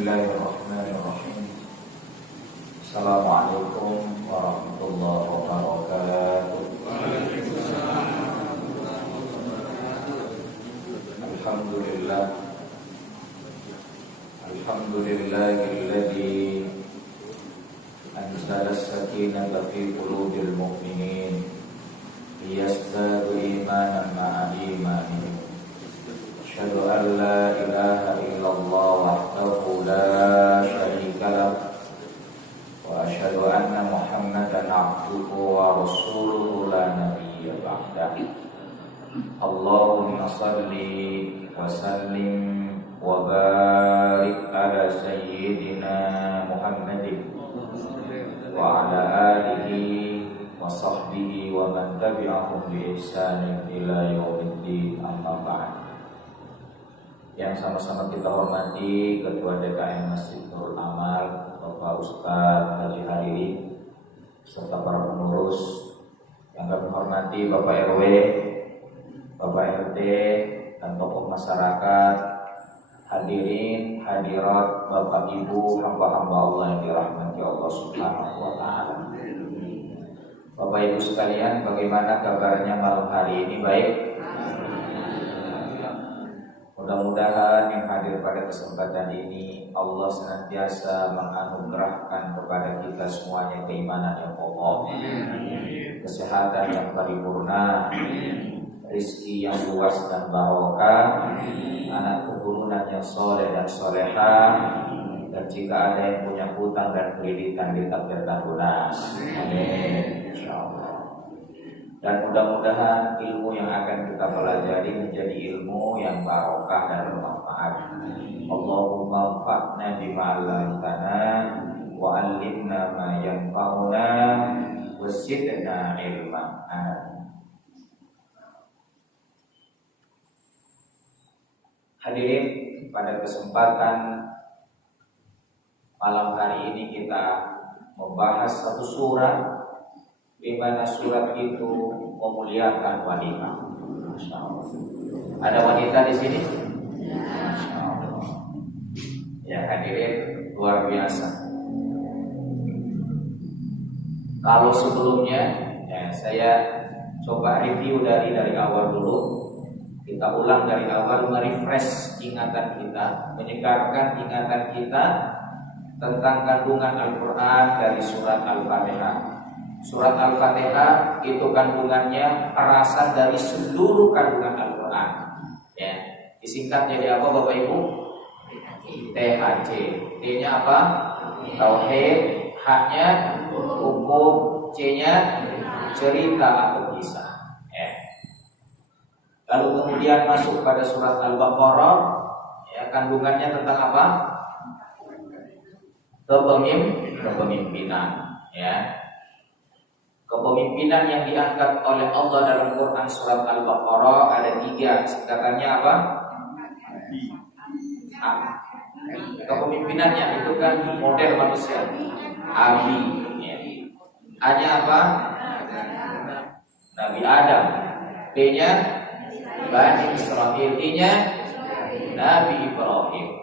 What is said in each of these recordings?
Bismillahirrahmanirrahim. Assalamualaikum warahmatullahi wabarakatuh. Alhamdulillah. Alhamdulillahilladzi anzala as-sakinata fi qulubil mu'minin liyazdadu imanan ma'a imanihim. Asyhadu an la ilaha illallah wahdahu la syarika lah wa asyhadu anna Muhammadan abduhu wa rasuluhu la nabiyya ba'dahu. Allahumma salli wa sallim wa barik ala sayyidina Muhammadin wa ala alihi wa sahbihi wa man tabi'ahum bi ihsanin ila yaumiddin, amma ba'd. Yang sama-sama kita hormati Ketua DKM Masjid Nurul Amal, Bapak Ustadz Haji Hariri, serta para pengurus. Yang kami hormati Bapak RW, Bapak RT, dan tokoh masyarakat, hadirin, hadirat, Bapak Ibu, hamba-hamba Allah yang dirahmati Allah Subhanahu wa Ta'ala. Bapak Ibu sekalian, bagaimana kabarnya malam hari ini? Baik? Mudah-mudahan yang hadir pada kesempatan ini Allah senantiasa menganugerahkan kepada kita semuanya keimanan yang kokoh, kesehatan yang paripurna, rezeki yang luas dan barokah, anak keturunan yang soleh dan solehah, dan jika ada yang punya hutang dan kreditan ditakdirkan lunas. Amin. Insyaallah. Dan mudah-mudahan ilmu yang akan kita pelajari menjadi ilmu yang barokah dan bermanfaat. Allahumma anfa'na bima 'allamtana wa 'allimna ma yanfa'una wa zidna ilman. Hadirin, pada kesempatan malam hari ini kita membahas satu surat di mana surat itu memuliakan wanita. Masya Allah. Ada wanita di sini? Masya Allah. Ya hadirin, luar biasa. Kalau sebelumnya ya, saya coba review dari awal dulu. Kita ulang dari awal, merefresh ingatan kita, menyegarkan ingatan kita tentang kandungan Al-Quran dari surat Al-Fatihah. Surat Al-Fatihah itu kandungannya perasan dari seluruh kandungan Al-Quran. Ya, disingkat jadi apa Bapak Ibu? THC. T-nya apa? Tauhid. H-nya hukum. C-nya cerita atau kisah. Ya. Lalu kemudian masuk pada surat Al-Baqarah. Ya, kandungannya tentang apa? Kepemimpinan. Ya. Kepemimpinan yang diangkat oleh Allah dalam Quran surat Al-Baqarah ada 3. Singkatannya apa? Kepemimpinannya itu kan model manusia. Abi. A-nya apa? Nabi Adam. B-nya Bani Israil. I-nya Nabi Ibrahim.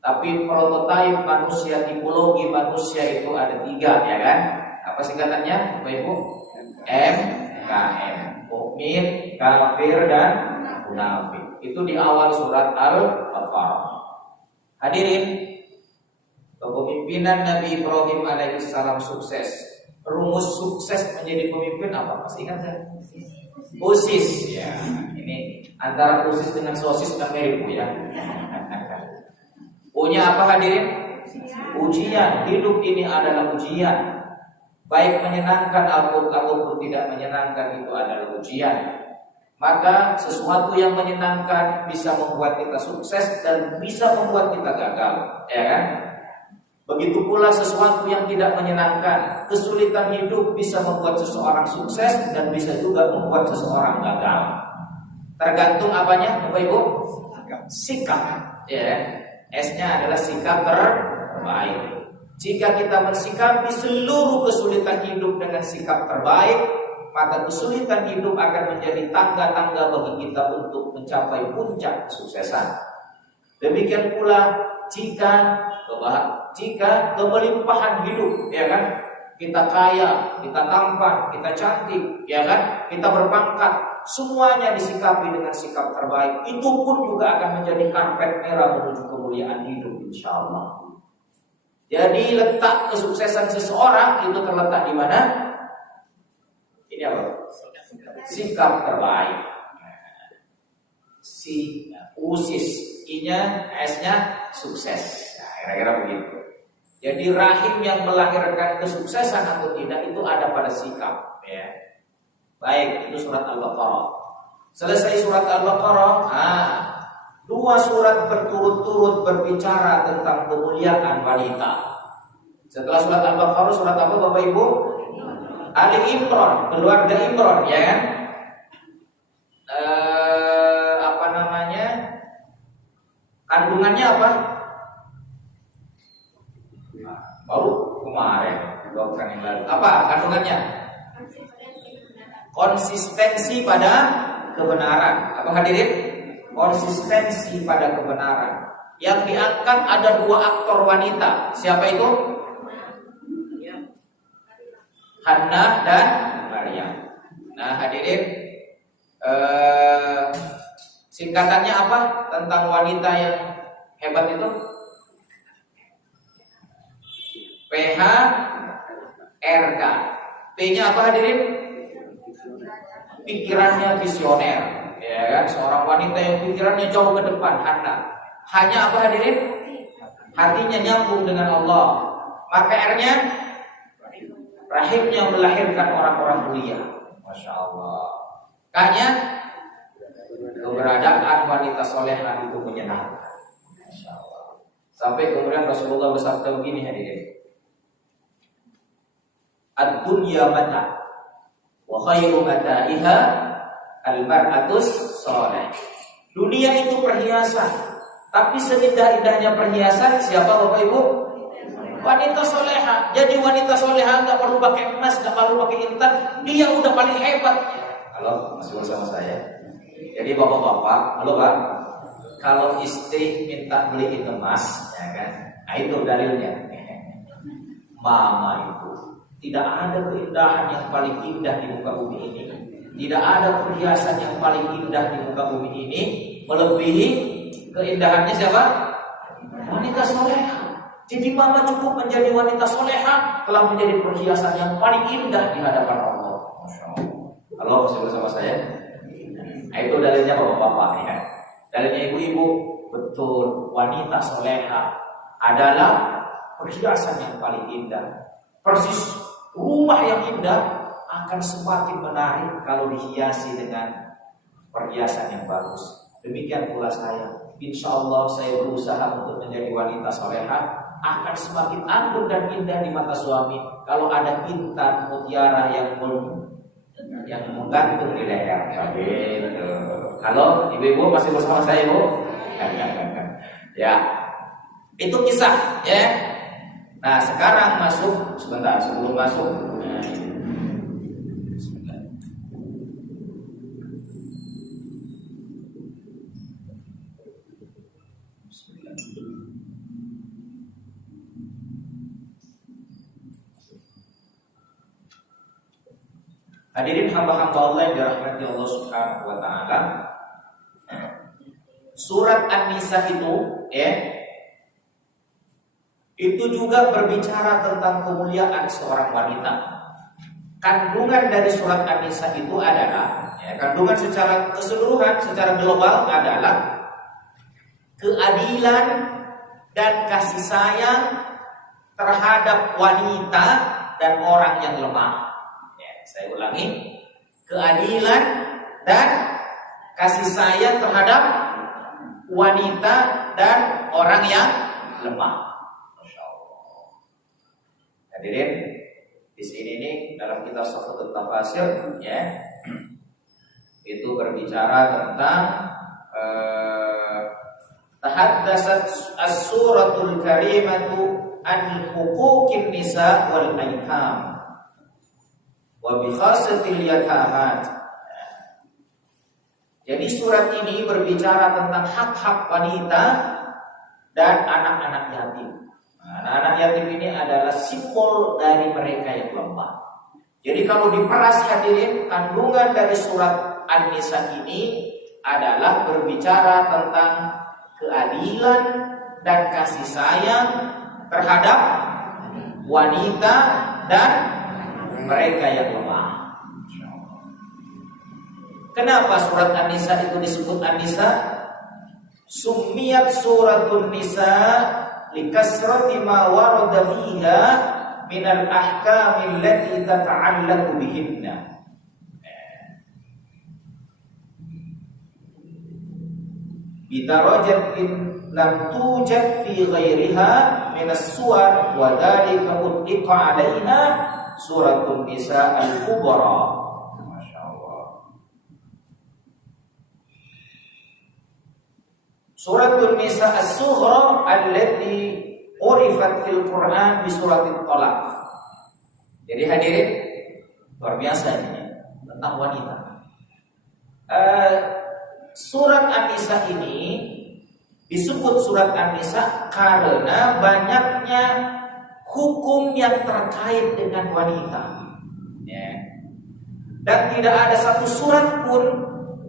Tapi prototipe manusia, tipologi manusia itu ada 3, ya kan? Apa singkatannya Bapak Ibu? MKM, mukmin, kafir, dan munafik. Itu di awal surat Al-Baqarah. Hadirin, kepemimpinan Nabi Ibrahim alaihissalam sukses. Rumus sukses menjadi pemimpin apa? Masih ingat saya? Usis. Ya, ini antara usis dengan sosis kan mirip ya. Punya apa hadirin? Ujian. Hidup ini adalah ujian. Baik menyenangkan ataupun tidak menyenangkan, itu adalah ujian. Maka sesuatu yang menyenangkan bisa membuat kita sukses dan bisa membuat kita gagal, ya kan? Begitu pula sesuatu yang tidak menyenangkan, kesulitan hidup bisa membuat seseorang sukses dan bisa juga membuat seseorang gagal. Tergantung apanya, Bapak Ibu? Sikap. Ya. S-nya adalah sikap terbaik. Jika kita mensikapi seluruh kesulitan hidup dengan sikap terbaik, maka kesulitan hidup akan menjadi tangga-tangga bagi kita untuk mencapai puncak kesuksesan. Demikian pula jika kemelimpahan hidup, ya kan? Kita kaya, kita tampan, kita cantik, ya kan? Kita berpangkat, semuanya disikapi dengan sikap terbaik. Itu pun juga akan menjadi karpet merah menuju kemuliaan hidup, insyaallah. Jadi letak kesuksesan seseorang itu terletak di mana? Ini apa? Sikap terbaik. Si usis, I-nya, S-nya sukses. Nah, kira-kira begitu. Jadi rahim yang melahirkan kesuksesan atau tidak itu ada pada sikap, ya. Baik, itu surat Al-Baqarah. Selesai surat Al-Baqarah, dua surat berturut-turut berbicara tentang kemuliaan wanita. Setelah surat Al-Baqarah, surat apa Bapak Ibu? Ali Imran, keluarga Imran, ya kan? Kandungannya apa? Baru kemarin, dokter yang lalu. Apa kandungannya? Konsistensi pada kebenaran. Apa hadirin? Konsistensi pada kebenaran. Yang diangkat ada dua aktor wanita. Siapa itu? Hannah dan Maryam. Nah hadirin, singkatannya apa tentang wanita yang hebat itu? PHRK. P-nya apa hadirin? Pikirannya visioner, ya kan? Seorang wanita yang pikirannya jauh ke depan, Hannah. Hanya apa hadirin? Hatinya nyambung dengan Allah. Maka R-nya rahimnya melahirkan orang-orang mulia. Masya Allah. K-nya keberadaan wanita solehah itu menyenangkan. Masya Allah. Sampai kemudian Rasulullah bersabda begini hadirin. Ad-dunya mata wa khairu mata'iha al-mar'atus soleh. Dunia itu perhiasan, tapi seindah-indahnya perhiasan siapa Bapak Ibu? Wanita soleha. Jadi wanita soleha nggak perlu pakai emas, nggak perlu pakai intan, dia udah paling hebat. Halo, masih bersama saya. Jadi bapak-bapak, halo Pak, kalau istri minta beliin emas, ya kan? Nah itu dalilnya. Mama itu tidak ada keindahan yang paling indah di muka bumi ini. Tidak ada perhiasan yang paling indah di muka bumi ini melebihi keindahannya siapa? Wanita soleha. Jadi mama cukup menjadi wanita soleha telah menjadi perhiasan yang paling indah di hadapan Allah. Masya Allah. Halo, masih bersama saya? Nah, itu dalilnya bapak-bapak ya. Dalilnya ibu-ibu, betul, wanita soleha adalah perhiasan yang paling indah. Persis rumah yang indah akan semakin menarik kalau dihiasi dengan perhiasan yang bagus. Demikian pula saya. Insya Allah saya berusaha untuk menjadi wanita soleha, akan semakin anggun dan indah di mata suami kalau ada intan mutiara yang menggantung di leher. Halo, ibu-ibu masih bersama saya, Bu? Ya, itu kisah, ya. Nah, sekarang masuk sebentar sebelum masuk. Hadirin hamba-hamba Allah yang dirahmati Allah Subhanahu wa taala. Surat An-Nisa itu, ya, itu juga berbicara tentang kemuliaan seorang wanita. Kandungan dari surat An-Nisa itu adalah, ya, kandungan secara keseluruhan, secara global adalah keadilan dan kasih sayang terhadap wanita dan orang yang lemah. Saya ulangi, keadilan dan kasih sayang terhadap wanita dan orang yang lemah. Masya Allah. Hadirin, di sini nih dalam kitab Safwatul Tafasir, ya, itu berbicara tentang tahaddatsat as-suratul karimatu an huquqin nisa wal aitam wa bi khasatil yatamat. Jadi surat ini berbicara tentang hak-hak wanita dan anak-anak yatim. Nah, anak-anak yatim ini adalah simbol dari mereka yang lemah. Jadi kalau diperas hadirin, kandungan dari surat An-Nisa ini adalah berbicara tentang keadilan dan kasih sayang terhadap wanita dan mereka yang lemah. Kenapa surat An-Nisa itu disebut An-Nisa? Summiyat suratun Nisa likasrati ma warada fiha minal ahkamil lati tata'allaqu bihinna. Bidarajatin lam tujad fi ghairiha minas suwar wa dhalika utliqa 'alaiha suratun Nisa al-Kubra. Masyaallah. Suratun Nisa as-Sughra allati urifat fil Quran bi suratit Talaq. Jadi hadirin, luar biasa ini tentang wanita. Surat An-Nisa ini disebut surat An-Nisa karena banyaknya hukum yang terkait dengan wanita. Ya. Dan tidak ada satu surat pun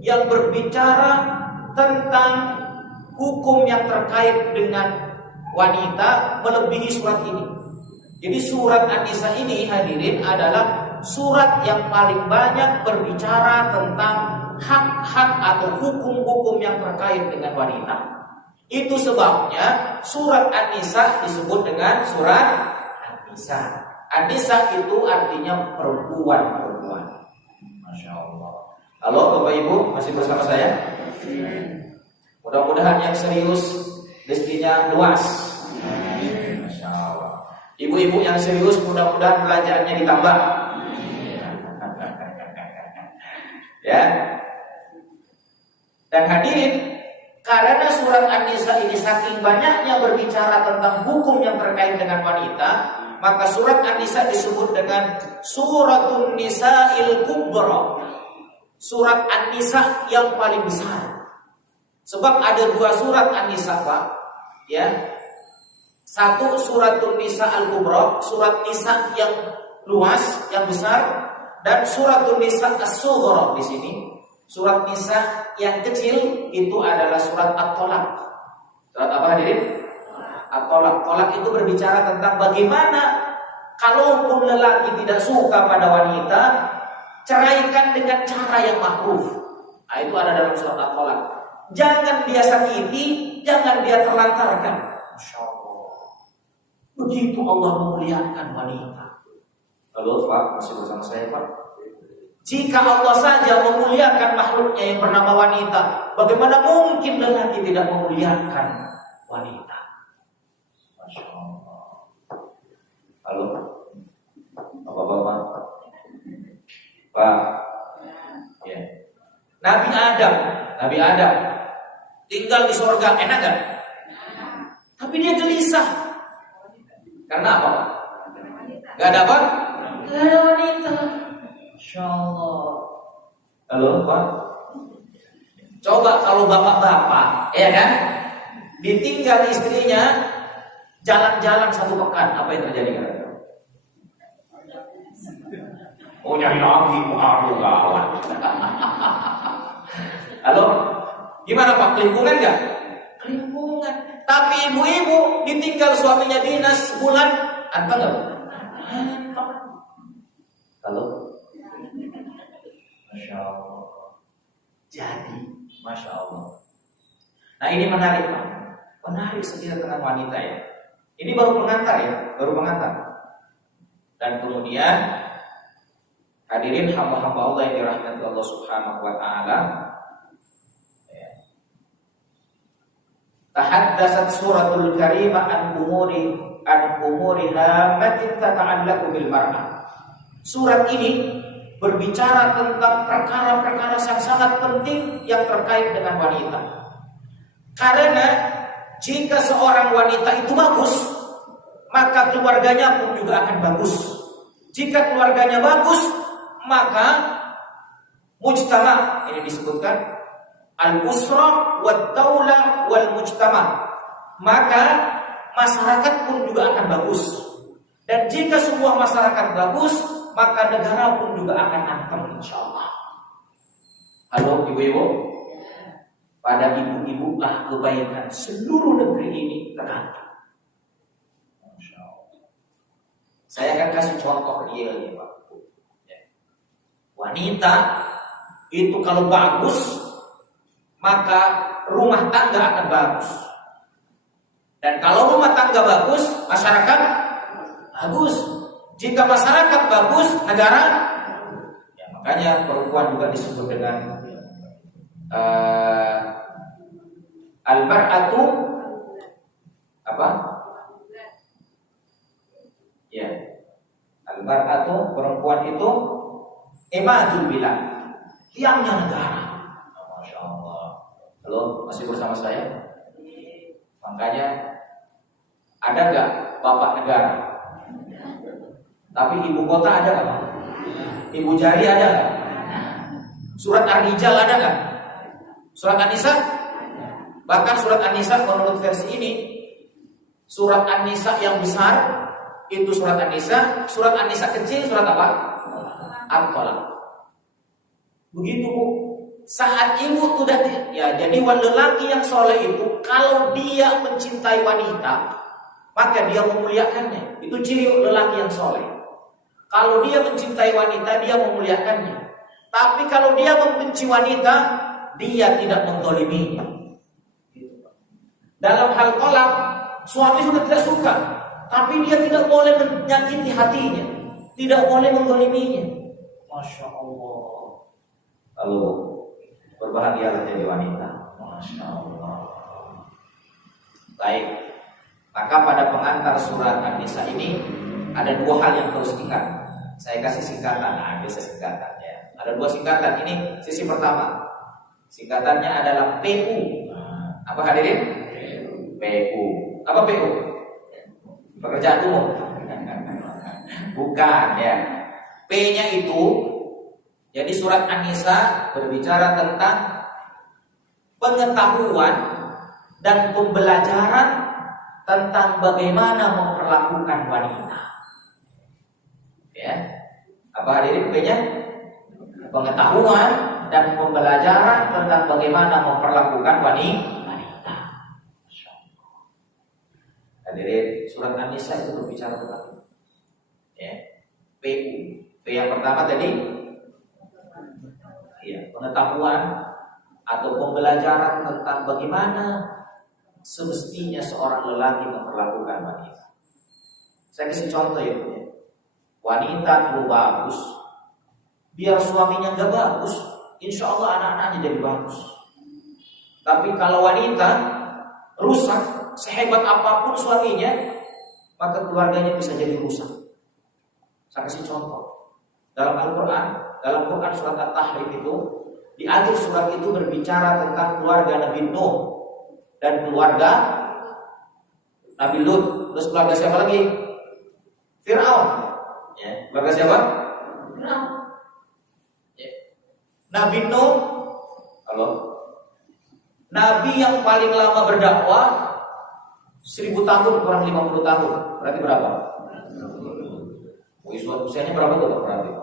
yang berbicara tentang hukum yang terkait dengan wanita melebihi surat ini. Jadi surat An-Nisa ini hadirin adalah surat yang paling banyak berbicara tentang hak-hak atau hukum-hukum yang terkait dengan wanita. Itu sebabnya surat An-Nisa disebut dengan surat An-Nisa. An-Nisa itu artinya perempuan-perempuan. Masya Allah. Halo Bapak Ibu, masih bersama saya? Mudah-mudahan yang serius rezekinya luas. Masya Allah. Ibu-ibu yang serius mudah-mudahan belajarnya ditambah. Ya. Dan hadirin, karena surat An-Nisa ini saking banyaknya berbicara tentang hukum yang terkait dengan wanita, maka surat An-Nisa disebut dengan Suratun Nisa'il Kubra. Surat An-Nisa yang paling besar. Sebab ada dua surat An-Nisa, Pak. Ya. Satu Suratun Nisa Al-Kubra, surat Nisa yang luas, yang besar, dan Suratun Nisa As-Sughra di sini. Surat Nisa yang kecil itu adalah surat At-Talaq. Surat apa hadirin? At-Talaq. Talaq itu berbicara tentang bagaimana kalaupun lelaki tidak suka pada wanita, ceraikan dengan cara yang ma'ruf. Nah, itu ada dalam surat At-Talaq. Jangan dia sakiti, jangan dia terlantarkan. Masya Allah. Begitu Allah memuliakan wanita. Halo Pak, masih bersama saya Pak? Jika Allah saja memuliakan makhluknya yang bernama wanita, bagaimana mungkin lelaki tidak memuliakan wanita? Masya Allah. Halo, Bapak-bapak, Pak, ya. Nabi Adam tinggal di surga, enak kan? Tapi dia gelisah. Karena apa? Gak ada apa? Gak ada wanita. Masya Allah. Halo Pak. Coba kalau bapak-bapak, ya kan, ditinggal istrinya jalan-jalan satu pekan, apa yang terjadi kan? Oh nyari lagi, aduh gawat. Halo, gimana Pak? Kelimpungan nggak? Kelimpungan. Tapi ibu-ibu ditinggal suaminya dinas sebulan, anteng nggak? Halo. Masya Allah. Jadi, Masya Allah. Nah ini menarik Pak. Menarik sekali tentang wanita ya. Ini baru pengantar ya, baru pengantar. Dan kemudian hadirin hamba-hamba Allah yang dirahmati Allah Subhanahu wa taala. Tahaddatsat suratul karimah an umuriha matin tata'allaqu bil mar'ah. Surat ini berbicara tentang perkara-perkara yang sangat penting yang terkait dengan wanita. Karena jika seorang wanita itu bagus, maka keluarganya pun juga akan bagus. Jika keluarganya bagus, maka mujtama, ini disebutkan al-usra wad daulah wal mujtama. maka masyarakat pun juga akan bagus. Dan jika sebuah masyarakat bagus, maka negara pun juga akan anteng insyaallah. Halo ibu-ibu, pada ibu-ibu lah kebaikan seluruh negeri ini tergantung. Saya akan kasih contoh dia nih Pak. Wanita itu kalau bagus, maka rumah tangga akan bagus. Dan kalau rumah tangga bagus, masyarakat bagus. Jika masyarakat bagus, negara. Ya, makanya perempuan juga disebut dengan al-mar'atu apa? Ya, al-mar'atu perempuan itu imadul bilad, tiangnya negara. Masya Allah. Halo, masih bersama saya? Makanya ada nggak bapak negara? Tapi ibu kota ada nggak? Ibu jari ada nggak? Surat Ar-Rijal ada nggak? Surat An-Nisa? Bahkan surat An-Nisa menurut versi ini, surat An-Nisa yang besar itu surat An-Nisa, surat An-Nisa kecil surat apa? Al-Qalaq. Begitu Bu. Saat ibu sudah ya, jadi lelaki yang soleh itu kalau dia mencintai wanita, maka dia memuliakannya. Itu ciri lelaki yang soleh. Kalau dia mencintai wanita, dia memuliakannya. Tapi kalau dia membenci wanita, dia tidak menzaliminya. Dalam hal tolak, suami sudah tidak suka, tapi dia tidak boleh menyakiti hatinya, tidak boleh menzaliminya. Masya Allah. Lalu berbahagialah jadi wanita. Masya Allah. Baik. Maka pada pengantar surat An-Nisa ini ada dua hal yang harus diingat. Saya kasih singkatan, biasa singkatan ya. Ada dua singkatan. Ini sisi pertama. Singkatannya adalah PU. Apa hadirin? PU. Apa PU? Pekerjaan umum. Bukan ya. P-nya itu, jadi surat An-Nisa berbicara tentang pengetahuan dan pembelajaran tentang bagaimana memperlakukan wanita. Ya. Apa hadirin P-nya? Pengetahuan dan pembelajaran tentang bagaimana memperlakukan wanita. Hadirin, surat An-Nisa itu berbicara tentang itu. Ya. PU. P yang pertama tadi ya, pengetahuan atau pembelajaran tentang bagaimana semestinya seorang lelaki memperlakukan wanita. Saya kasih contoh ya. Wanita perlu bagus, biar suaminya nggak bagus, insya Allah anak-anaknya jadi bagus. Tapi kalau wanita rusak, sehebat apapun suaminya, maka keluarganya bisa jadi rusak. Saya kasih contoh. Dalam Al-Quran, dalam Quran surat At-Tahrim itu, di akhir surat itu berbicara tentang keluarga Nabi Nuh dan keluarga Nabi Lut. Terus keluarga siapa lagi? Fir'aun. Ya, keluarga siapa? Fir'aun. Ya. Nabi Nuh, halo. Nabi yang paling lama berdakwah 1000 tahun kurang 50 tahun. Berarti berapa? Usianya berapa tuh berarti?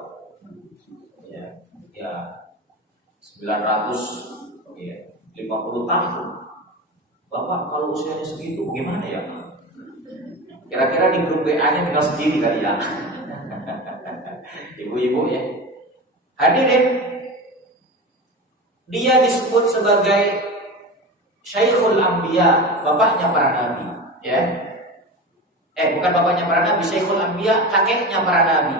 Ya 950 tahun. Bapak kalau usianya segitu bagaimana ya? Kira-kira di grup WA-nya tinggal sendiri kali ya. Ibu-ibu ya. Hadirin, dia disebut sebagai Syekhul Anbiya, bapaknya para nabi, ya. Bukan bapaknya para nabi, Syekhul Anbiya, kakeknya para nabi.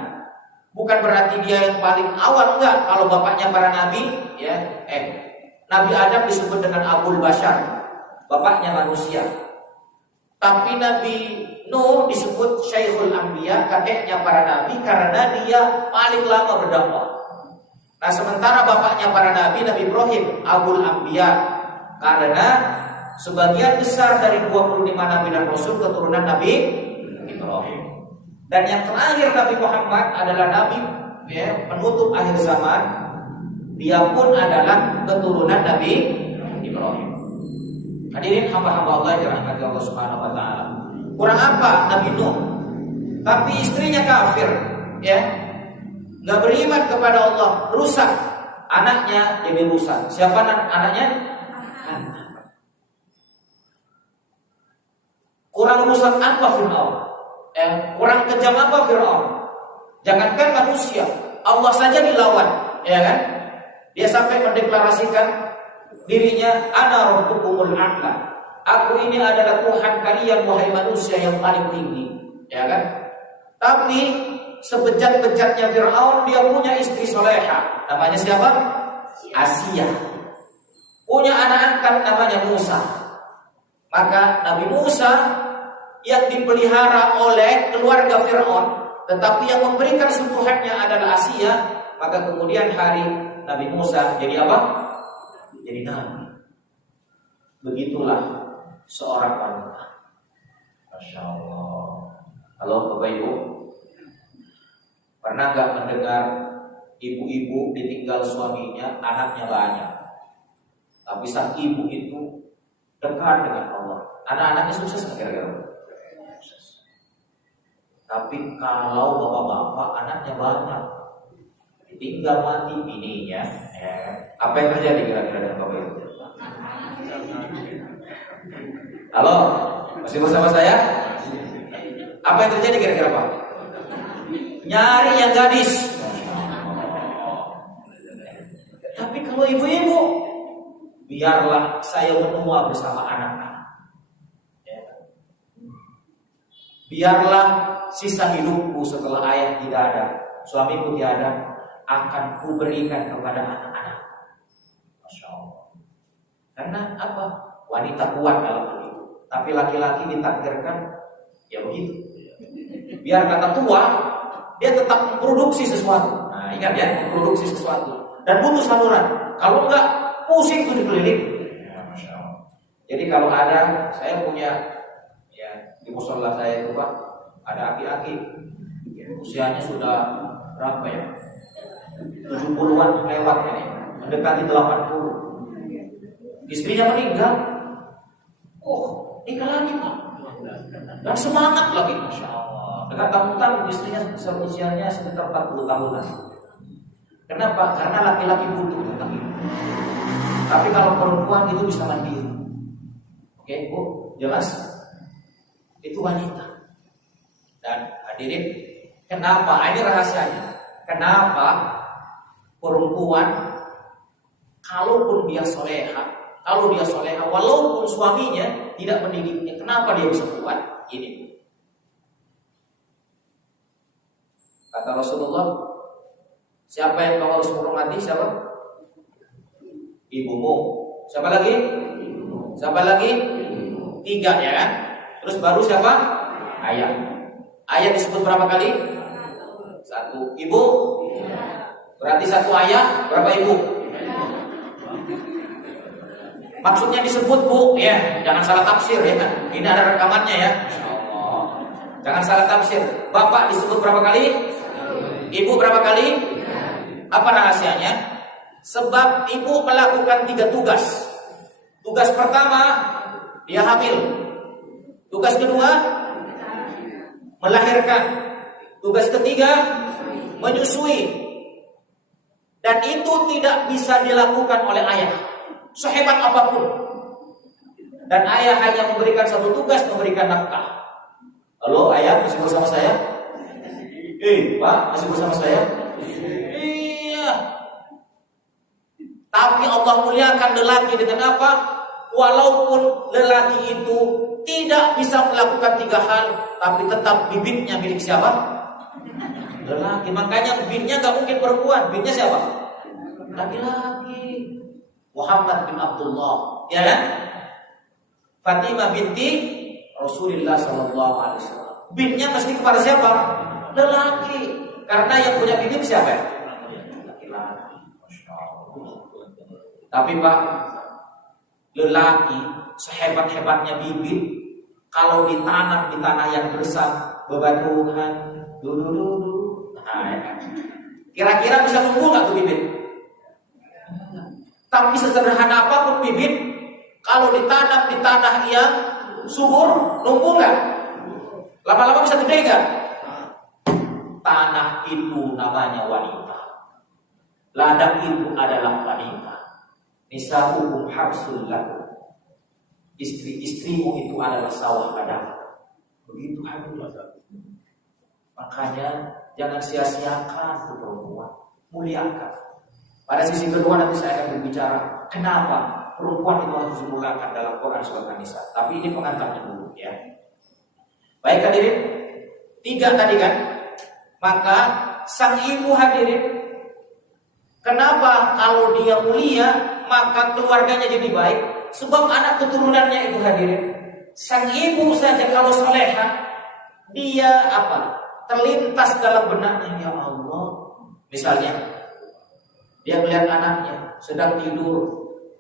Bukan berarti dia yang paling awal, enggak. Kalau bapaknya para nabi, ya, Nabi Adam disebut dengan Abul Bashar, bapaknya manusia. Tapi Nabi Nuh disebut Syekhul Anbiya, kakeknya para nabi, karena dia paling lama berdakwah. Nah, sementara bapaknya para nabi, Nabi Ibrahim, Abul Anbiya, karena sebagian besar dari 25 nabi dan rasul keturunan Nabi Ibrahim. Dan yang terakhir Nabi Muhammad adalah Nabi ya, penutup akhir zaman. Dia pun adalah keturunan Nabi Ibrahim. Hadirin hamba-hamba Allah yang dirahmati Allah Subhanahu wa taala. Kurang apa Nabi Nuh? Tapi istrinya kafir, ya. Enggak beriman kepada Allah, rusak. Anaknya jadi rusak. Siapa anaknya? Kurang rusak apa Fir'aun? Kurang kejam apa Fir'aun? Jangankan manusia, Allah saja dilawan, ya kan? Dia sampai mendeklarasikan dirinya, ana rabbukumul a'la. Aku ini adalah Tuhan kalian wahai manusia yang paling tinggi, ya kan? Tapi sebejat-bejatnya Fir'aun, dia punya istri soleha. Namanya siapa? Asia. Punya anak angkat namanya Musa. Maka Nabi Musa yang dipelihara oleh keluarga Fir'aun, tetapi yang memberikan sentuhannya adalah Asia. Maka kemudian hari Nabi Musa jadi apa? Jadi nabi. Begitulah seorang wanita. Masya Allah. Halo Bapak Ibu, pernah nggak mendengar ibu-ibu ditinggal suaminya, anaknya banyak, tapi sang ibu itu dekat dengan Allah, anak-anaknya sukses kira-kira? Tapi kalau bapak-bapak anaknya banyak, ditinggal mati bininya, apa yang terjadi kira-kira dengan bapak ibu? Halo, masih bersama saya? Apa yang terjadi kira-kira Pak? Nyari yang gadis. Tapi kalau ibu-ibu, biarlah saya menua bersama anak-anak. Biarlah sisa hidupku setelah ayah tidak ada, suamiku tiada, akan kuberikan kepada anak-anak. Masya Allah. Karena apa? Wanita kuat dalam hal itu. Tapi laki-laki ditakdirkan ya begitu. Biar kata tua, dia tetap memproduksi sesuatu. Nah, ingat ya, memproduksi sesuatu. Dan butuh saluran. Kalau enggak, pusing 7 keliling. Ya, Masya Allah. Jadi kalau ada, saya punya, ya di musola saya itu Pak, ada aki-aki, usianya sudah berapa ya? 70-an lewat ini, mendekati 80. Istrinya meninggal. Oh, nikah lagi Pak. Dan semangat lagi, Masya Allah. Dengan tamu-tamu istrinya seusianya sekitar 40 tahunan. Kenapa? Karena laki-laki butuh tentang itu. Tapi kalau perempuan itu bisa mandiri. Oke, Bu, jelas? Itu wanita. Dan hadirin, kenapa? Ini rahasianya. Kenapa perempuan, kalaupun dia soleha, walaupun suaminya tidak mendidiknya, kenapa dia bisa kuat? Ini. Kata Rasulullah, siapa yang kau harus menghormati? Siapa? Ibumu. Siapa lagi? Siapa lagi? 3 ya kan? Terus baru siapa? Ayah. Ayah disebut berapa kali? 1. Ibu? Berarti 1 ayah, berapa ibu? Maksudnya disebut Bu, ya, jangan salah tafsir ya. Ini ada rekamannya ya. Insyaallah. Jangan salah tafsir. Bapak disebut berapa kali? Ibu berapa kali? Apa rahasianya? Sebab ibu melakukan 3 tugas. Tugas pertama, dia hamil. Tugas kedua, melahirkan. Tugas ketiga, menyusui. Dan itu tidak bisa dilakukan oleh ayah, sehebat apapun. Dan ayah hanya memberikan 1 tugas, memberikan nafkah. Halo ayah, masih bersama saya? Pak, masih bersama saya? Iya. Tapi Allah muliakan lelaki dengan apa? Walaupun lelaki itu tidak bisa melakukan 3 hal, tapi tetap bibitnya milik siapa? Lelaki. Makanya bibitnya gak mungkin perempuan. Bibitnya siapa? Laki-laki. Muhammad bin Abdullah, ya kan? Fatimah binti Rasulullah sallallahu alaihi wasallam. Bibitnya mesti kepada siapa? Lelaki. Karena yang punya bibit siapa? Laki-laki. Tapi Pak, lelaki sehebat-hebatnya bibit, kalau ditanam di tanah yang gersang, bebatuan, kira-kira bisa tumbuh nggak tuh bibit? Tapi sesederhana apapun bibit, Kalau ditanam di tanah yang subur, numbuh nggak? Lama-lama bisa gede nggak? Tanah itu namanya wanita. Ladang itu adalah wanita. Nisa'ukum harsul lakum. Istri-istrimu itu adalah sawah ladang. Begitu hadisnya. Makanya jangan sia-siakan perempuan, muliakan. Pada sisi kedua nanti saya akan berbicara kenapa perempuan itu harus dimuliakan dalam Quran surat An-Nisa. Tapi ini pengantarnya dulu ya. Baik hadirin, 3 tadi kan. Maka sang ibu hadirin, kenapa kalau dia mulia maka keluarganya jadi baik? Sebab anak keturunannya itu hadirin. Sang ibu saja kalau soleha, dia apa? Terlintas dalam benaknya, ya Allah. Misalnya, dia melihat anaknya sedang tidur,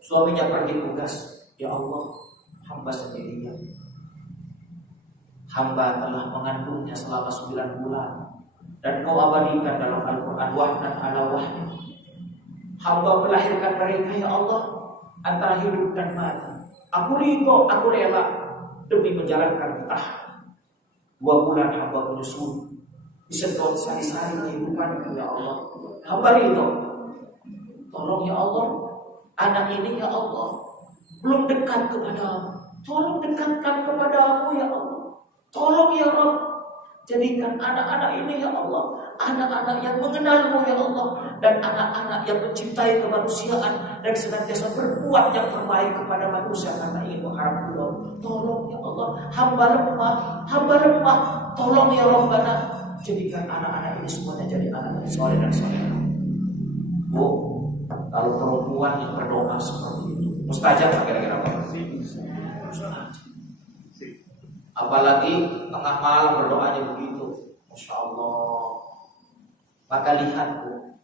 suaminya pergi tugas. Ya Allah, hamba sendirian. Hamba telah mengandungnya selama 9 bulan. Dan kau abadikan dalam Al-Quran wahdan ala wahdan. Hamba melahirkan mereka ya Allah antara hidup dan mati. Aku ridho, aku rela demi menjalankan perintah. 2 bulan hamba menyusui, disedot sari-sari kehidupan ya Allah. Hamba ridho. Tolong ya Allah, anak ini ya Allah belum dekat kepadamu. Tolong dekatkan kepadamu ya Allah. Tolong ya Rabb. Jadikan anak-anak ini ya Allah anak-anak yang mengenalmu ya Allah, dan anak-anak yang mencintai kemanusiaan dan senantiasa berbuat yang terbaik kepada manusia karena ingin mengharapkan. Tolong ya Allah, hamba lemah, tolong ya Rabbana, jadikan anak-anak ini semuanya jadi anak-anak soleh dan soleh. Bu, kalau perempuan yang berdoa seperti itu mustajab kira-kira apa? Apalagi tengah malam berdoanya begitu, Masya Allah. Maka lihat Bu,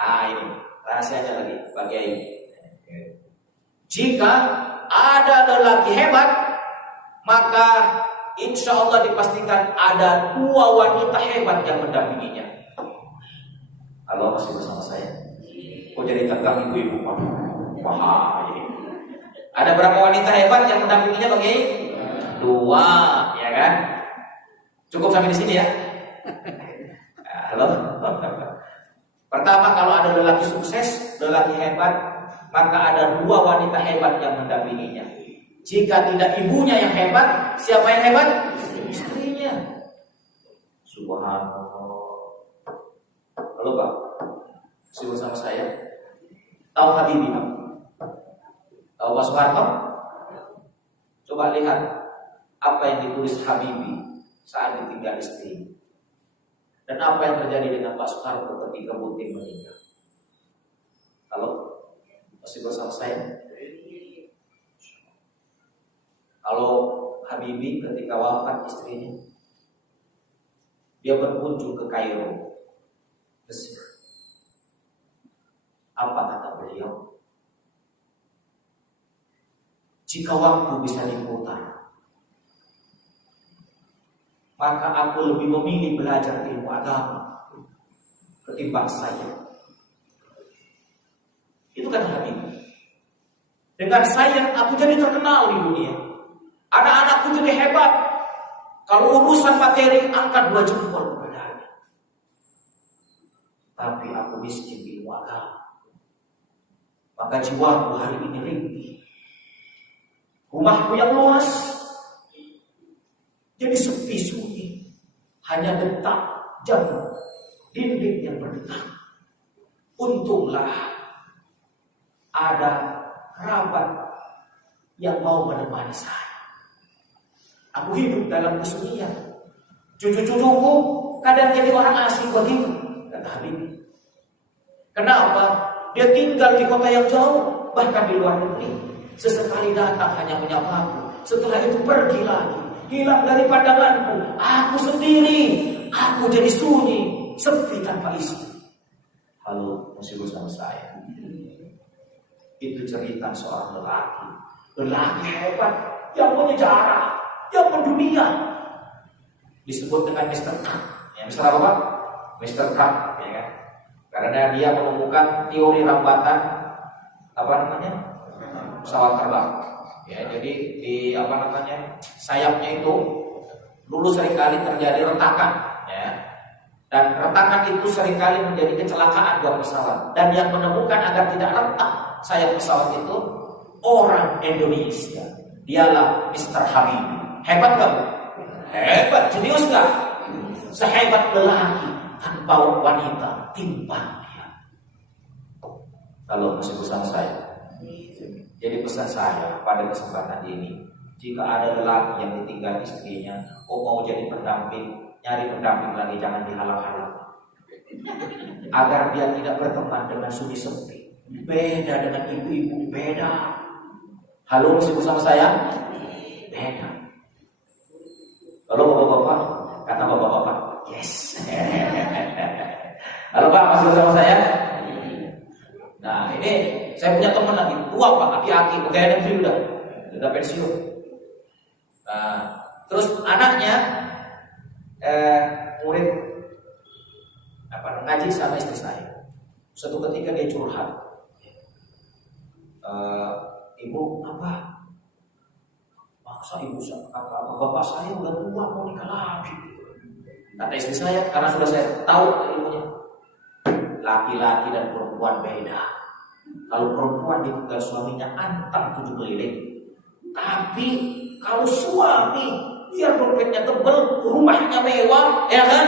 ini rahasianya lagi bagi ini. Jika ada lelaki hebat, maka insya Allah dipastikan ada 2 wanita hebat yang mendampinginya. Halo, masih bersama saya? Kok jadi tegang ibu-ibu? Wah, ada berapa wanita hebat yang mendampinginya bagi? 2, ya kan? Cukup sampai di sini ya. Halo. Pertama, kalau ada lelaki sukses, lelaki hebat, maka ada 2 wanita hebat yang mendampinginya. Jika tidak ibunya yang hebat, siapa yang hebat? Istrinya. Subhanallah. Halo Pak, masih bersama saya? Tahu Habibie Pak? Tahu Pak Soeharto? Coba lihat apa yang ditulis Habibie saat ditinggal istri, dan apa yang terjadi dengan Pak Soeharto ketika Bunting meninggal. Kalau masih bersama saya, kalau Habibie ketika wafat istrinya, dia berkunjung ke Kairo, Mesir. Apa kata beliau? Jika waktu bisa diputar, maka aku lebih memilih belajar ilmu agama ketimbang saya. Itu kan Habibie. Dengan saya aku jadi terkenal di dunia. Anak-anakku jadi hebat. Kalau urusan materi angkat 2 jempol kepadanya. Tapi aku miskin ilmu agama. Maka jiwaku hari ini ringkih. Rumahku yang luas jadi sepi sunyi, hanya detak jam dinding yang berdetak. Untunglah ada kerabat yang mau menemani saya. Aku hidup dalam kesunyian. Cucu-cucuku kadang jadi orang asing begitu, kata Habibie. Kenapa? Dia tinggal di kota yang jauh, bahkan di luar negeri. Sesekali datang hanya menyapaku, setelah itu pergi lagi, hilang dari pandanganku. Aku sendiri, aku jadi sunyi, sepi tanpa istri. Halo, masih bersama saya? Itu cerita seorang lelaki hebat yang menyejarah, yang mendunia. Disebut dengan Mr. K. Ya, Mr. apa Pak? Mr. K, ya kan? Karena dia menemukan teori rambatan apa namanya? pesawat terbang. Ya, jadi di sayapnya itu dulu seringkali terjadi retakan, ya. Dan retakan itu seringkali menjadi kecelakaan buat pesawat. Dan yang menemukan agar tidak retak sayap pesawat itu orang Indonesia. Dialah Mr. Habibie. Hebat gak? Hebat, jenius gak? Sehebat lelaki tanpa wanita timpang dia. Kalau masih bersama saya. Jadi pesan saya pada kesempatan ini, jika ada lelaki yang ditinggal istrinya, mau jadi pendamping, nyari pendamping lagi, jangan dihalang-halang. Agar dia tidak berteman dengan sunyi sepi. Beda dengan ibu-ibu, beda. Halo, masih bersama saya? Beda. Halo bapak-bapak, kata bapak-bapak, yes. Halo Pak, masih bersama saya? Nah ini saya punya teman lagi, tua Pak, aki-aki, pegawai negeri udah pensiun. Nah, terus anaknya murid ngaji sama istri saya. Suatu ketika dia curhat, ibu apa? Maksa ibu bapak saya udah tua mau nikah lagi. Kata istri saya, karena sudah saya tahu ilmunya, laki-laki dan perempuan beda. Kalau perempuan ditinggal suaminya antang 7 keliling. Tapi kalau suami biar dompetnya tebal, rumahnya mewah, ya kan,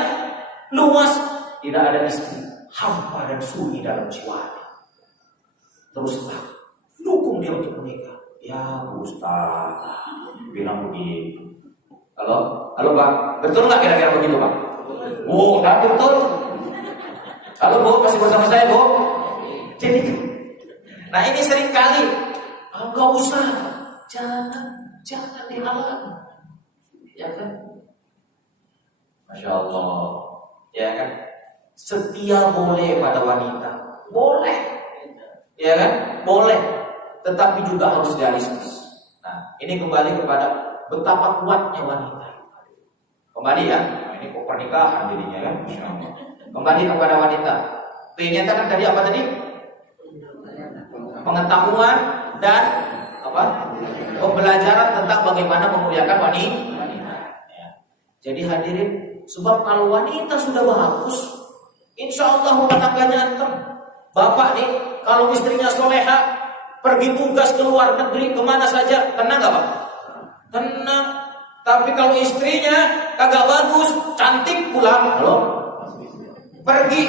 luas, tidak ada istri, hampa dan sunyi dalam jiwanya. Teruslah dukung dia untuk menikah. Ya Ustaz bilang begitu. Halo Pak, betul nggak kira-kira begitu Pak? Oh, betul. Halo Bu, masih bersama saya Bu? Jadi, nah ini sering kali nggak usah, jangan dihalang, ya kan? Masya Allah, ya kan? Setia boleh pada wanita, boleh, ya kan? Boleh, tetapi juga harus realistis. Nah, ini kembali kepada betapa kuatnya wanita. Kembali ya, nah, ini kok pernikahan jadinya kan? Kembali kepada wanita. P-nya kan tadi apa tadi? Pengetahuan dan pembelajaran tentang bagaimana memuliakan wanita. Ya. Jadi hadirin, sebab kalau wanita sudah bagus, insya Allah rumah tangganya anteng. Bapak nih, kalau istrinya soleha, pergi tugas ke luar negeri kemana saja, tenang gak Pak? Tenang. Tapi kalau istrinya kagak bagus, cantik pulang, halo? Pergi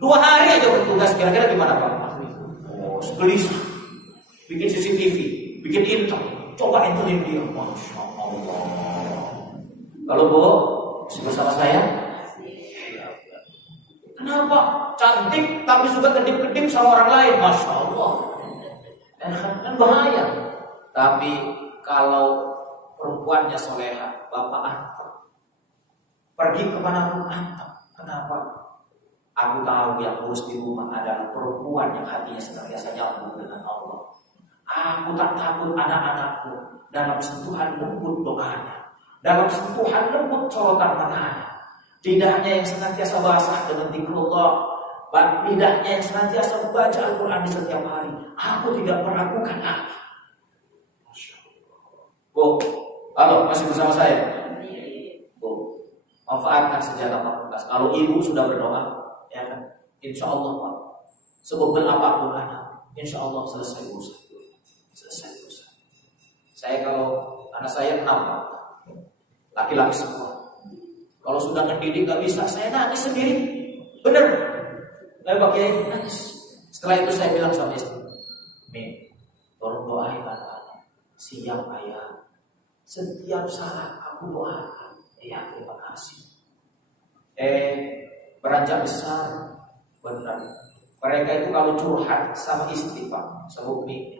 2 hari aja bertugas, kira-kira gimana Pak? Oh, gelisah. Bikin CCTV, bikin intel, coba intelin dia, Masya Allah. Kalau Bu, bersama saya? Kenapa? Cantik tapi juga kedip-kedip sama orang lain, Masya Allah. Kan bahaya. Tapi kalau perempuannya soleha, bapak anteng, pergi kemana pun anteng. Kenapa? Aku tahu yang urus di rumah adalah perempuan yang hatinya senantiasa nyambung dengan Allah. Aku tak takut anak-anakku dalam sentuhan lembut doanya, dalam sentuhan lembut sorotan matanya. Lidahnya yang senantiasa basah dengan zikrullah, lidahnya yang senantiasa membaca Al-Quran di setiap hari. Aku tidak meragukan lagi. Masya Allah. Bu, halo, masih bersama saya? Bu, manfaatkan senjata pamungkas. Kalau ibu sudah berdoa, ya kan, insya Allah Pak, sebebel apapun anak, insya Allah selesai urusan. Saya kalau anak saya 6 Pak, laki-laki semua. Kalau sudah mendidik gak bisa, saya nangis sendiri. Bener, saya pakai nangis. Setelah itu saya bilang sama istri, Min, tolong doain anak-anak. Siang ayah, setiap saat aku doakan. Ya terima kasih. Beranjak besar, benar. Mereka itu kalau curhat sama istri Pak, sama umi.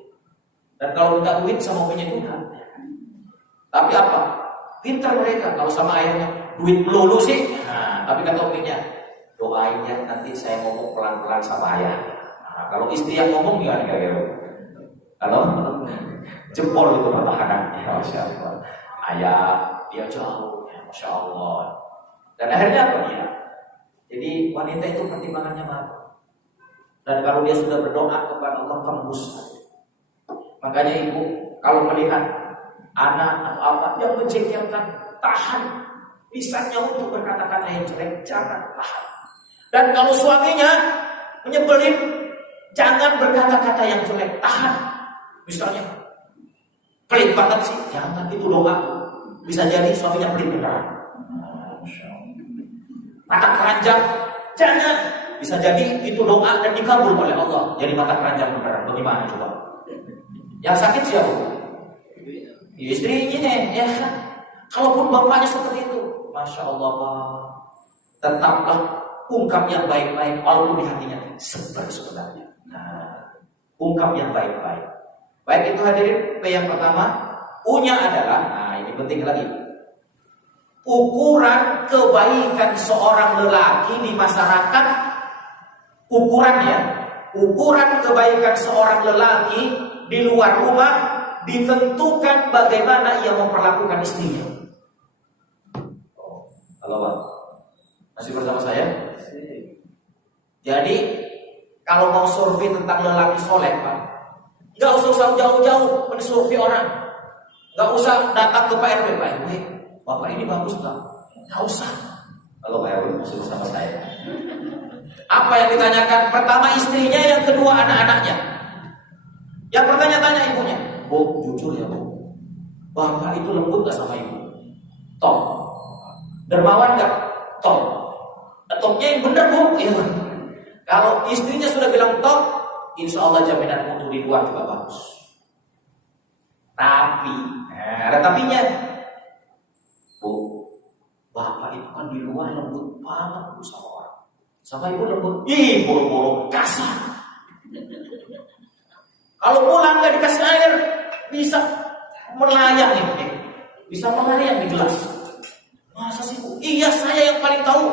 Dan kalau minta duit sama uminya juga. Tapi apa? Pintar mereka kalau sama ayahnya, duit melulu sih. Nah, tapi kata uminya, doain ya nanti saya ngomong pelan-pelan sama ayah. Nah, kalau istri yang ngomong gimana kira-kira? Kalau jempol itu pertahanannya, Masya Allah. Ayah dia jauh, ya, Masya Allah. Dan akhirnya apa dia? Jadi wanita itu pertimbangannya matang. Dan kalau dia sudah berdoa kepada Allah tembus. Makanya ibu kalau melihat anak atau apa yang menjengkelkan, tahan lisannya untuk berkata-kata yang jelek, jangan tahan. Dan kalau suaminya menyebelin, jangan berkata-kata yang jelek, tahan. Misalnya, pelit banget sih, jangan, itu doa. Bisa jadi suaminya pelit beneran. Mata keranjang, jangan. Bisa jadi itu doa dan dikabul oleh Allah. Jadi mata keranjang beneran. Bagaimana coba? Yang sakit siapa? Istrinya nih, ya kan? Kalaupun bapaknya seperti itu, Masya Allah, tetaplah ungkap yang baik-baik, walaupun di hatinya sebenarnya. Nah, ungkap yang baik-baik. Baik itu hadirin, P yang pertama, U-nya adalah, nah ini penting lagi, ukuran kebaikan seorang lelaki di masyarakat, ukuran kebaikan seorang lelaki di luar rumah ditentukan bagaimana ia memperlakukan istrinya. Halo Pak, masih bersama saya? Jadi kalau mau survei tentang lelaki soleh Pak, nggak usah jauh-jauh mensurvei orang, nggak usah datang ke Pak RW, Pak RW, Bapak ini bagus nggak? Nggak usah. Halo Pak RW, masih bersama saya? Apa yang ditanyakan? Pertama istrinya, yang kedua anak-anaknya. Yang bertanya-tanya ibunya, Bu, jujur ya Bu, Bapak itu lembut gak sama ibu? Tok. Dermawan gak? Tok. Toknya yang bener Bu? Iya. Kalau istrinya sudah bilang tok, insya Allah jaminan mutu di luar juga bagus. Tapi, ada tapinya. Bu, Bapak itu kan di luar lembut banget Bu sama orang. Sama ibu lembut, boro-boro kasar. Kalau pulang nggak dikasih air, bisa melayang ini, bisa melayang di gelas. Masa sih Bu? Iya, saya yang paling tahu.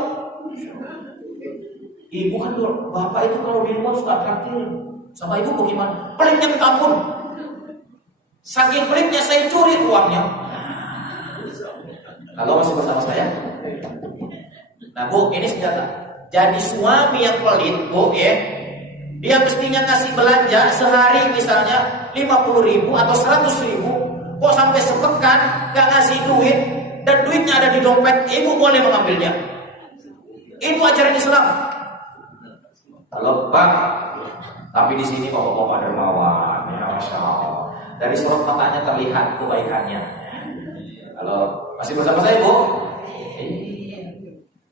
Ibu kan Bapak itu kalau di rumah suka traktir. Sama ibu bagaimana? Pelitnya minta ampun. Saking pelitnya saya curi uangnya. Kalau masih bersama saya? Nah Bu, ini senjata. Jadi suami yang pelit Bu ya, dia mestinya kasih belanja sehari misalnya 50.000 atau 100.000, kok sampai sepekan gak ngasih duit dan duitnya ada di dompet, ibu boleh mengambilnya. Itu ajaran Islam. Halo Pak, tapi di sini bapak-bapak dermawan, ya Masya Allah. Dari sorot matanya terlihat kebaikannya. Halo, masih bersama saya Bu?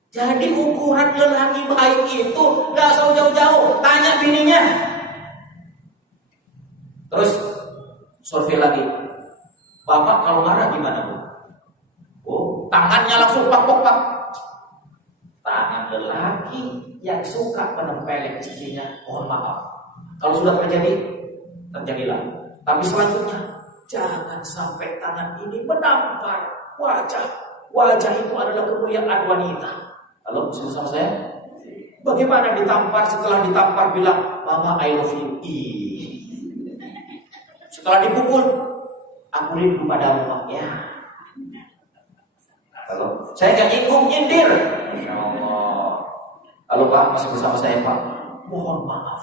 Jadi ukuran lelaki baik itu gak usah jauh-jauh, tanya bininya. Terus survei lagi, Bapak kalau marah gimana Bu? Oh, tangannya langsung pak-pak. Tangan lelaki yang suka menempelin istrinya, mohon maaf, kalau sudah terjadilah. Tapi selanjutnya jangan sampai tangan ini menampar wajah. Wajah itu adalah kemuliaan wanita. Halo, masih bersama saya? Bagaimana ditampar, setelah ditampar bilang, Mama I love you. Setelah dipukul, aku rindu padamu Pak ya. Halo, saya gak nyindir. Masya Allah. Halo Pak, masih bersama saya Pak? Mohon maaf,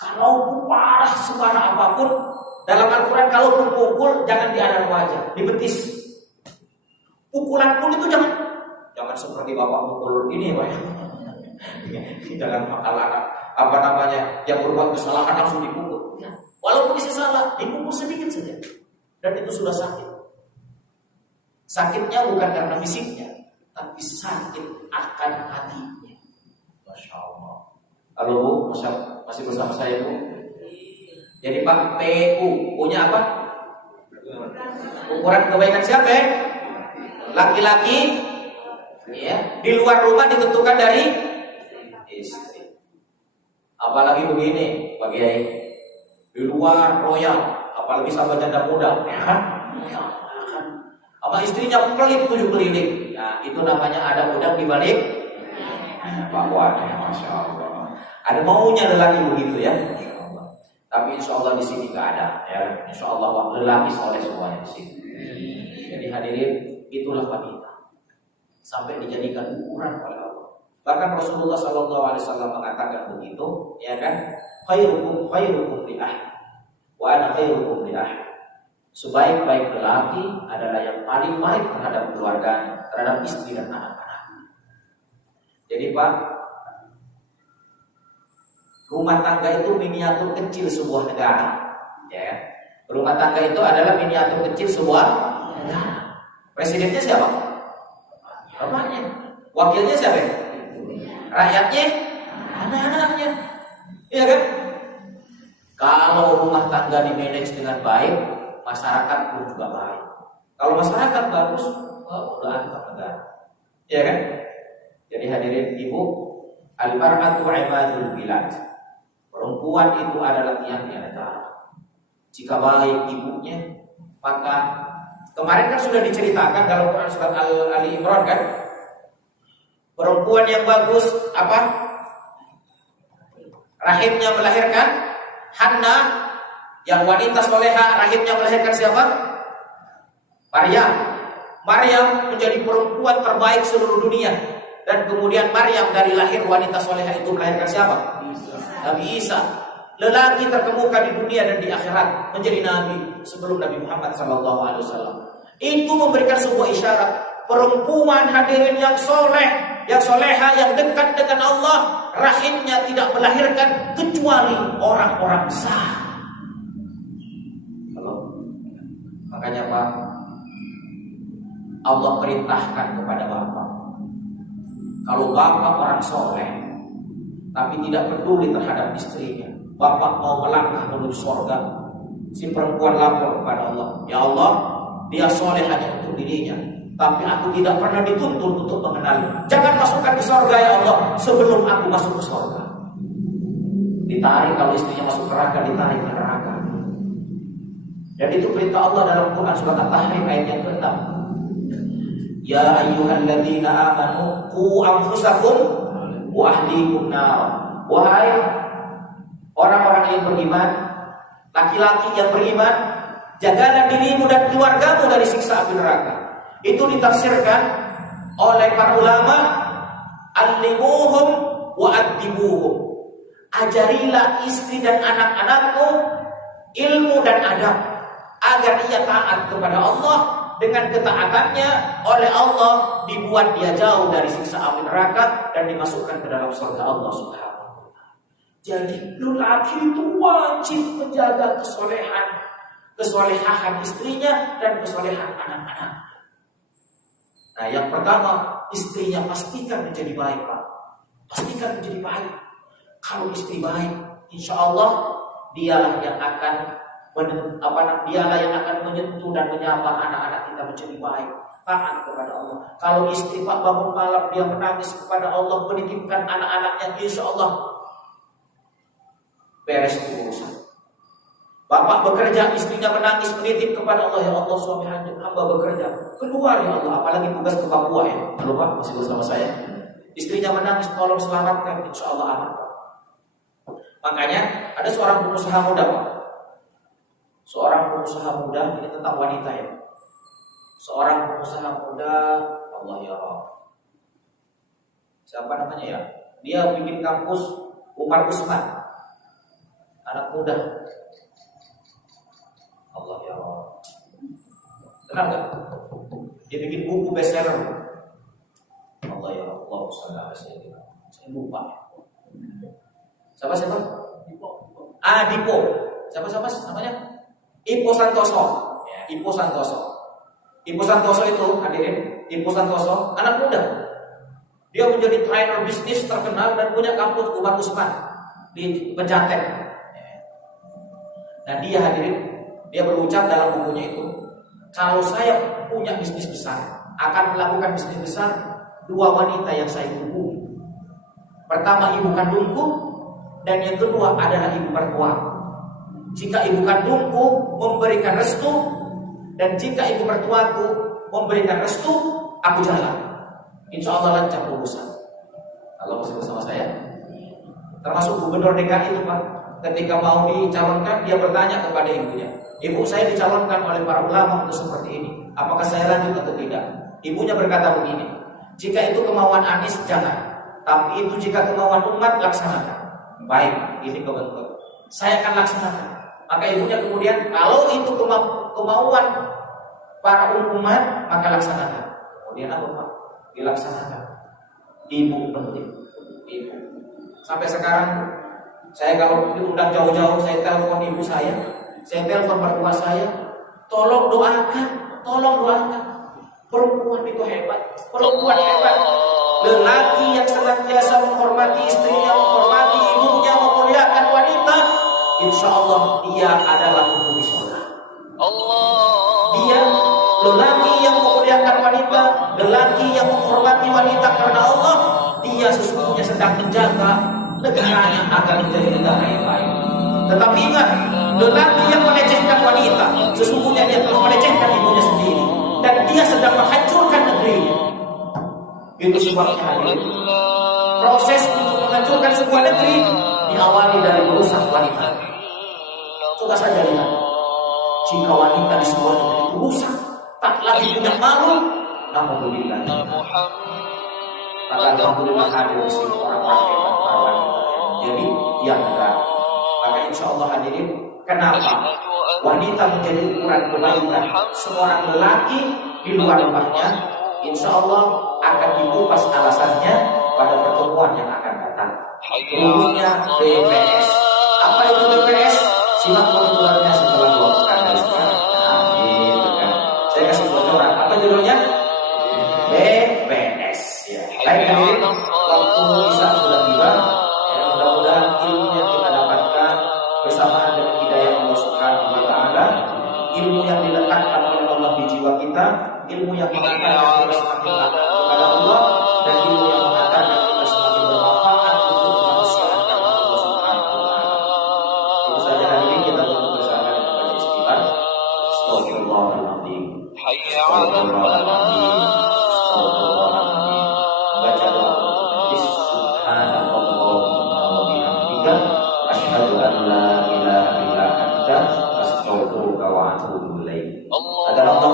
kalau parah separah apapun, dalam Al-Quran kalau pukul jangan di area wajah, di betis. Pukulan pun itu jangan seperti bapak pukul ini Pak. Jangan apa namanya yang berbuat kesalahan langsung dipukul. Ya, walaupun bisa salah, dipukul sedikit saja dan itu sudah sakit. Sakitnya bukan karena fisiknya, tapi sakit akan hatinya. Masya Allah. Halo Bu, masih bersama saya Bu? Jadi Pak, PU punya apa? Ukuran kebaikan siapa ya? Laki-laki ya, di luar rumah ditentukan dari istri. Apalagi begini Pak Kiai, di luar royal, apalagi sama janda muda ya kan? Sama istrinya pelit 7 keliling. Nah itu namanya ada udang di balik bakwan ya, Masya Allah. Ada maunya lelaki begitu ya, Masya Allah. Tapi insya Allah di sini nggak ada ya. Insya Allah lelaki soleh semuanya di sini. Jadi hadirin, itulah wanita sampai dijadikan ukuran oleh Allah. Bahkan Rasulullah SAW mengatakan begitu, ya kan? Khairukum li ahli Wa ana khairukum li ahli. Sebaik-baik lelaki adalah yang paling baik terhadap keluarga, terhadap istri dan anak-anak. Jadi Pak, rumah tangga itu miniatur kecil sebuah negara. Ya, rumah tangga itu adalah miniatur kecil sebuah negara. Presidennya siapa? Bapaknya. Wakilnya siapa? Rakyatnya? Anak-anaknya. Iya kan? Kalau rumah tangga dimanage dengan baik, masyarakat pun juga baik. Kalau masyarakat bagus, udah negara. Iya kan? Jadi hadirin ibu, al-mar'atu imadul bilad. Perempuan itu adalah tiang-tiang negara. Jika baik ibunya, maka kemarin kan sudah diceritakan dalam Quran surat Ali Imran kan, perempuan yang bagus apa? Rahimnya melahirkan Hanna, yang wanita soleha rahimnya melahirkan siapa? Maryam. Maryam menjadi perempuan terbaik seluruh dunia. Dan kemudian Maryam dari lahir wanita soleha itu melahirkan siapa? Nabi Isa. Lelaki terkemuka di dunia dan di akhirat, menjadi nabi sebelum Nabi Muhammad SAW. Itu memberikan sebuah isyarat perempuan hadirin yang soleh, yang soleha, yang dekat dengan Allah, rahimnya tidak melahirkan kecuali orang-orang besar. Makanya Pak, Allah perintahkan kepada bapak, kalau bapak orang soleh tapi tidak peduli terhadap istrinya, bapak mau melangkah menuju surga, si perempuan lapor kepada Allah, ya Allah, dia soleh hanya untuk dirinya, tapi aku tidak pernah dituntut untuk mengenal. Jangan masukkan ke surga ya Allah sebelum aku masuk ke surga. Ditarik, kalau istrinya masuk neraka, ditarik ke neraka. Dan itu perintah Allah dalam Quran surat At-Tahrim ayat yang ke-6. Ya ayyuhalladzina amanu qu anfusakum wa ahlikum nar. Wahai orang-orang yang beriman, laki-laki yang beriman, jagalah dirimu dan keluargamu dari siksa api neraka. Itu ditafsirkan oleh para ulama, allimuhum wa addibuhum. Ajarilah istri dan anak-anakmu ilmu dan adab, agar ia taat kepada Allah. Dengan ketaatannya oleh Allah dibuat dia jauh dari siksa api neraka dan dimasukkan ke dalam surga Allah Subhanahu wa taala. Jadi lelaki itu wajib menjaga kesolehan istrinya dan kesolehan anak-anak. Nah, yang pertama, istrinya pastikan menjadi baik, Pak. Pastikan menjadi baik. Kalau istri baik, insya Allah dialah yang akan menyentuh dan menyapa anak-anak kita menjadi baik, taat kepada Allah. Kalau istri Pak bangun malam dia menangis kepada Allah, menitipkan anak-anaknya, insya Allah beres urusan. Bapak bekerja, istrinya menangis menitip kepada Allah, ya Allah suami hamba bekerja, keluar ya Allah, apalagi tugas ke Papua ya. Halo Pak, masih bersama saya. Istrinya menangis, tolong selamatkan, insya Allah aman. Makanya ada seorang pengusaha muda, Pak. Seorang pengusaha muda, ini tentang wanita ya. Seorang pengusaha muda, Allah ya Allah. Siapa namanya ya? Dia bikin kampus Umar Usman. Anak muda. Allah ya Allah. Tenang gak? Dia bikin buku bestseller. Allah ya Allah. Saya lupa. Siapa? Dipo. Siapa namanya? Ipo Santoso. Ya, Ipo Santoso. Ipo Santoso itu hadirin, Ipo Santoso anak muda. Dia menjadi trainer bisnis terkenal dan punya kampus Umar Usman di Pejaten. Nah, dia hadirin, dia berucap dalam bukunya itu, kalau saya punya bisnis besar, akan melakukan bisnis besar, dua wanita yang saya hubungi. Pertama ibu kandungku, dan yang kedua adalah ibu mertua. Jika ibu kandungku memberikan restu, dan jika ibu mertuaku memberikan restu, aku jalan. Insya Allah lancar urusan. Kalau masih bersama saya, termasuk gubernur DKI itu Pak, ketika mau dicalonkan, dia bertanya kepada ibunya, ibu saya dicalonkan oleh para ulama untuk seperti ini, apakah saya lanjut atau tidak? Ibunya berkata begini, jika itu kemauan Anies jangan, tapi itu jika kemauan umat laksanakan. Baik, ini kebetulan saya akan laksanakan. Maka ibunya kemudian kalau itu kemauan para umat maka laksanakan. Kemudian apa Pak? Dilaksanakan. Ibu penting. Ibu. Sampai sekarang saya kalau diundang jauh-jauh saya telepon ibu saya telepon mertua saya, tolong doakan. Perempuan itu hebat. Perempuan hebat. Lelaki yang senantiasa menghormati istrinya, menghormati ibunya, memuliakan wanita, insya Allah dia adalah penghuni surga. Dia lelaki yang memuliakan wanita, lelaki yang menghormati wanita karena Allah, dia sesungguhnya sedang menjaga negaranya agar menjadi negara yang baik. Tetapi ingat, lelaki yang melecehkan wanita, sesungguhnya dia telah melecehkan ibunya sendiri, dan dia sedang menghancurkan negerinya. Itu sebabnya hadirin, proses untuk menghancurkan sebuah negeri diawali dari merusak wanita. Coba saja lihat, jika wanita di sebuah negeri itu rusak, tak lagi punya malu, alhamdulillah. Maka alhamdulillah hadir di sini orang-orang hebat, para wanita yang menjadi tiang negara. Maka insya Allah hadirin, kenapa wanita menjadi ukuran kebaikan seorang lelaki di luar rumahnya? Insya Allah akan dikupas alasannya pada pertemuan yang akan datang. Rumusnya BPS. Apa itu BPS? Simak bocorannya setelah 2 pekan dari sekarang. Nah, gitu kan. Saya kasih bocoran. Apa judulnya? BPS. Ya. Baik hadirin, waktu Isya sudah tiba. Ya, mudah-mudahan ilmu yang kita dapatkan bersamaan dengan hidayah Allah Subhanahu wa taala, ilmu yang diletakkan oleh Allah di jiwa kita, ilmu yang mengatakan kita semakin takut kepada Allah, dan ilmu yang mengatakan kita semakin bermanfaat untuk kemanusiaan karena Allah Subhanahu wa taala. Itu saja hadirin, kita untuk bersama dengan baca istighfar. Astagfirullahaladzim. Astagfirullahaladzim. Astagfirullahaladzim. Membaca doa Subhanallahumma wa bihamdika asyhadu an la ilaha illa anta astaghfiruka wa atubu ilaik. Agar Allah